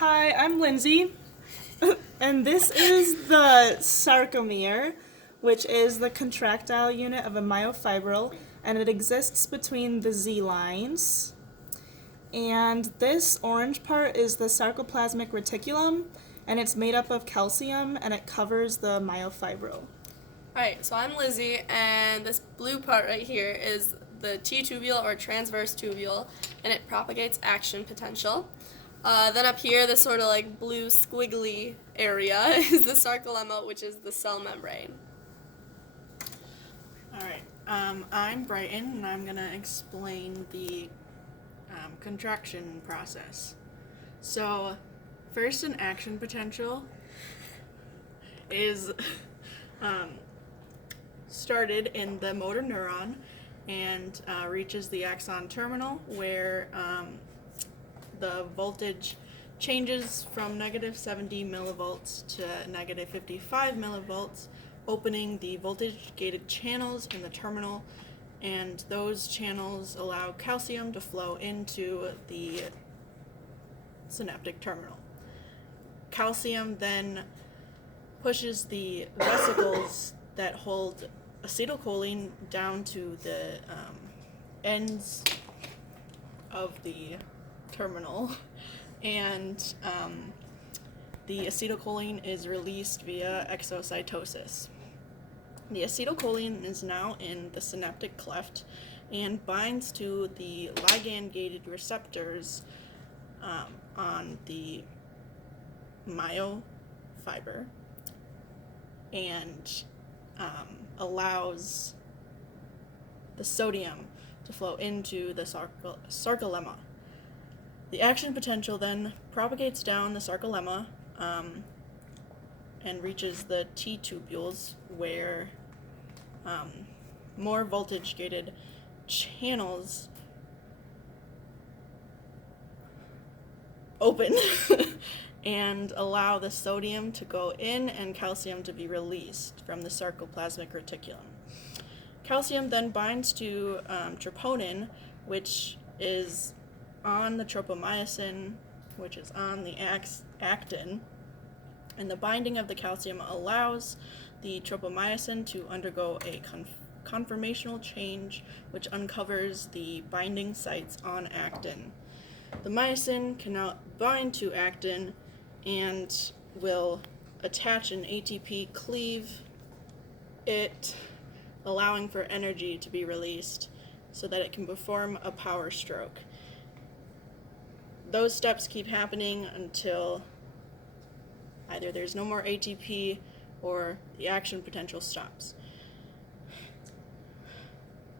Hi, I'm Lindsay, and this is the sarcomere, which is the contractile unit of a myofibril, and it exists between the Z lines. And this orange part is the sarcoplasmic reticulum, and it's made up of calcium, and it covers the myofibril. Alright, so I'm Lizzie, and this blue part right here is the T-tubule or transverse tubule, and it propagates action potential. Then up here, this sort of like blue squiggly area is the sarcolemma, which is the cell membrane. Alright, I'm Brighton, and I'm going to explain the contraction process. So, first, an action potential is started in the motor neuron and reaches the axon terminal, where the voltage changes from negative 70 millivolts to negative 55 millivolts, opening the voltage-gated channels in the terminal, and those channels allow calcium to flow into the synaptic terminal. Calcium then pushes the vesicles that hold acetylcholine down to the ends of the terminal, and the acetylcholine is released via exocytosis. The acetylcholine is now in the synaptic cleft and binds to the ligand-gated receptors on the myofiber and allows the sodium to flow into the sarcolemma. The action potential then propagates down the sarcolemma and reaches the T-tubules, where more voltage-gated channels open and allow the sodium to go in and calcium to be released from the sarcoplasmic reticulum. Calcium then binds to troponin, which is on the tropomyosin, which is on the actin, and the binding of the calcium allows the tropomyosin to undergo a conformational change, which uncovers the binding sites on actin. The myosin can now bind to actin and will attach an ATP cleave it, allowing for energy to be released so that it can perform a power stroke. Those steps keep happening until either there's no more ATP or the action potential stops.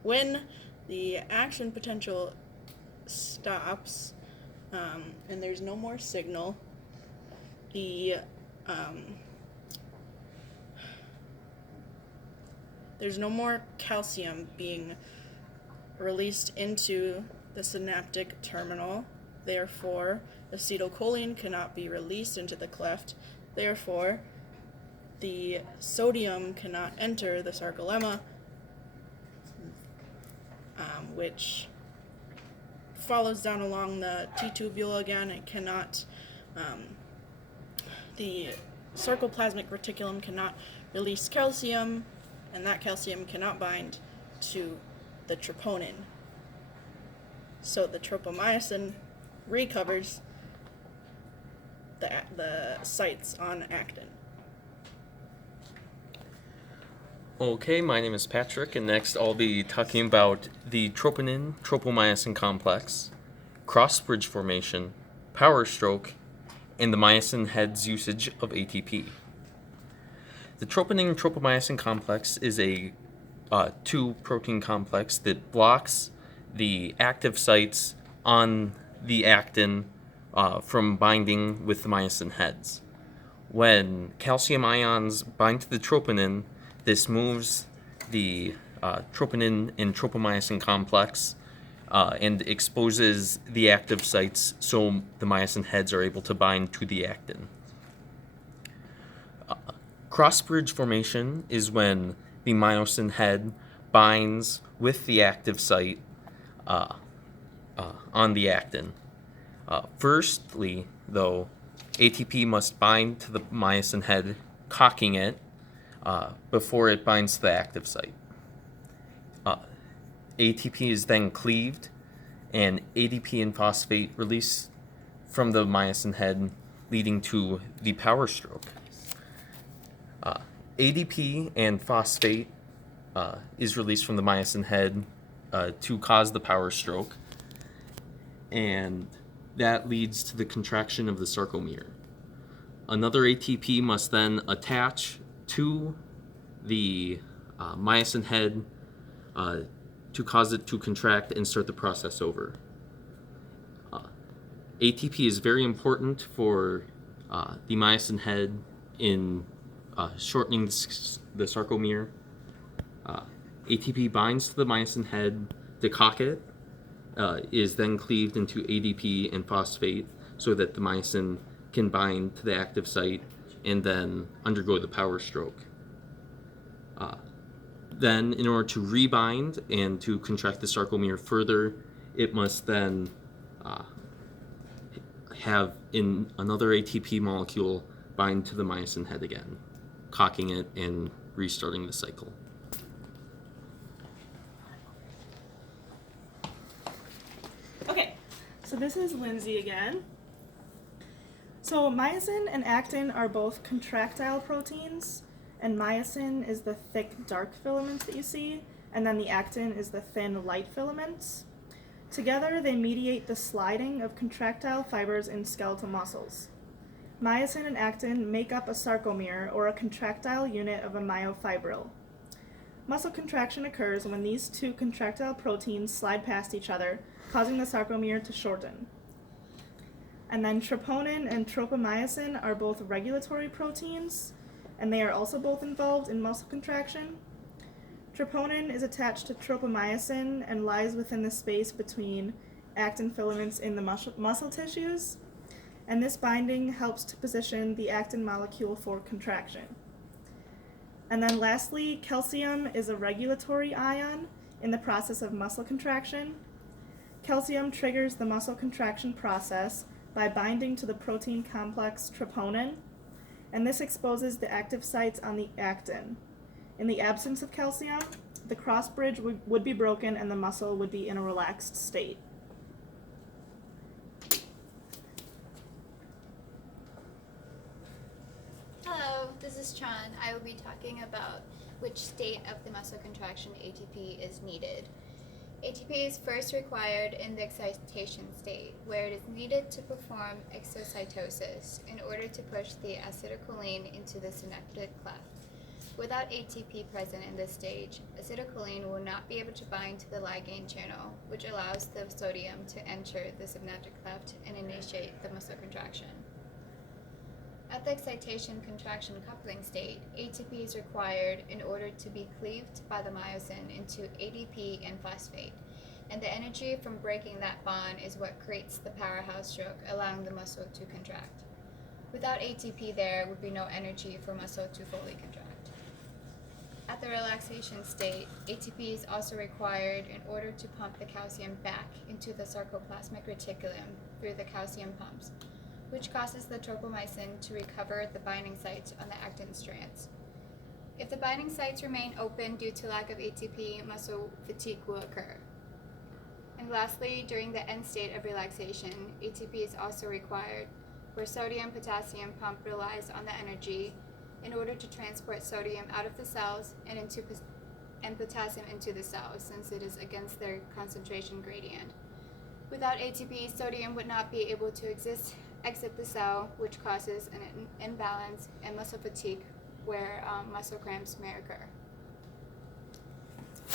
When the action potential stops and there's no more signal, there's no more calcium being released into the synaptic terminal. Therefore, acetylcholine cannot be released into the cleft. Therefore, the sodium cannot enter the sarcolemma, which follows down along the T-tubule again. It cannot, the sarcoplasmic reticulum cannot release calcium, and that calcium cannot bind to the troponin. So the tropomyosin recovers the sites on actin. Okay, my name is Patrick, and next I'll be talking about the troponin-tropomyosin complex, cross-bridge formation, power stroke, and the myosin head's usage of ATP. The troponin-tropomyosin complex is a two-protein complex that blocks the active sites on the actin from binding with the myosin heads. When calcium ions bind to the troponin, this moves the troponin and tropomyosin complex and exposes the active sites so the myosin heads are able to bind to the actin. Cross-bridge formation is when the myosin head binds with the active site on the actin. Firstly, though, ATP must bind to the myosin head, cocking it before it binds to the active site. ATP is then cleaved, and ADP and phosphate release from the myosin head, leading to the power stroke. ADP and phosphate is released from the myosin head to cause the power stroke, and that leads to the contraction of the sarcomere. Another ATP must then attach to the myosin head to cause it to contract and start the process over. ATP is very important for the myosin head in shortening the sarcomere. ATP binds to the myosin head, decock it, is then cleaved into ADP and phosphate so that the myosin can bind to the active site and then undergo the power stroke. Then, in order to rebind and to contract the sarcomere further, it must then have another ATP molecule bind to the myosin head again, cocking it and restarting the cycle. Okay, so this is Lindsay again. So myosin and actin are both contractile proteins, and myosin is the thick, dark filaments that you see, and then the actin is the thin, light filaments. Together, they mediate the sliding of contractile fibers in skeletal muscles. Myosin and actin make up a sarcomere, or a contractile unit of a myofibril. Muscle contraction occurs when these two contractile proteins slide past each other, causing the sarcomere to shorten. And then troponin and tropomyosin are both regulatory proteins, and they are also both involved in muscle contraction. Troponin is attached to tropomyosin and lies within the space between actin filaments in the muscle tissues, and this binding helps to position the actin molecule for contraction. And then lastly, calcium is a regulatory ion in the process of muscle contraction. Calcium triggers the muscle contraction process by binding to the protein complex troponin, and this exposes the active sites on the actin. In the absence of calcium, the cross bridge would be broken and the muscle would be in a relaxed state. Hello, this is Chan. I will be talking about which state of the muscle contraction ATP is needed. ATP is first required in the excitation state, where it is needed to perform exocytosis in order to push the acetylcholine into the synaptic cleft. Without ATP present in this stage, acetylcholine will not be able to bind to the ligand channel, which allows the sodium to enter the synaptic cleft and initiate the muscle contraction. At the excitation-contraction coupling state, ATP is required in order to be cleaved by the myosin into ADP and phosphate, and the energy from breaking that bond is what creates the powerhouse stroke, allowing the muscle to contract. Without ATP, there would be no energy for muscle to fully contract. At the relaxation state, ATP is also required in order to pump the calcium back into the sarcoplasmic reticulum through the calcium pumps, which causes the tropomyosin to recover the binding sites on the actin strands. If the binding sites remain open due to lack of ATP, muscle fatigue will occur. And lastly, during the end state of relaxation, ATP is also required, where sodium-potassium pump relies on the energy in order to transport sodium out of the cells and potassium into the cells, since it is against their concentration gradient. Without ATP, sodium would not be able to exit the cell, which causes an imbalance and muscle fatigue, where muscle cramps may occur.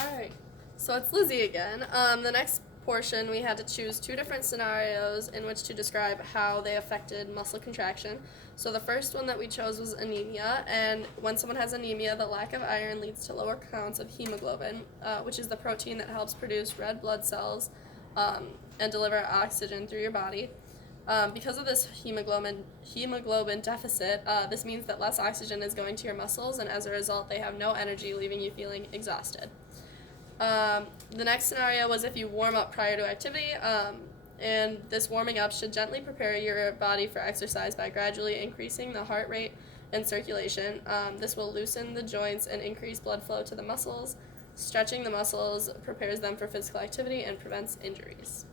Alright, so it's Lizzie again. The next portion, we had to choose two different scenarios in which to describe how they affected muscle contraction. So the first one that we chose was anemia, and when someone has anemia, the lack of iron leads to lower counts of hemoglobin, which is the protein that helps produce red blood cells and deliver oxygen through your body. Because of this hemoglobin deficit, this means that less oxygen is going to your muscles, and as a result, they have no energy, leaving you feeling exhausted. The next scenario was if you warm up prior to activity. And this warming up should gently prepare your body for exercise by gradually increasing the heart rate and circulation. This will loosen the joints and increase blood flow to the muscles. Stretching the muscles prepares them for physical activity and prevents injuries.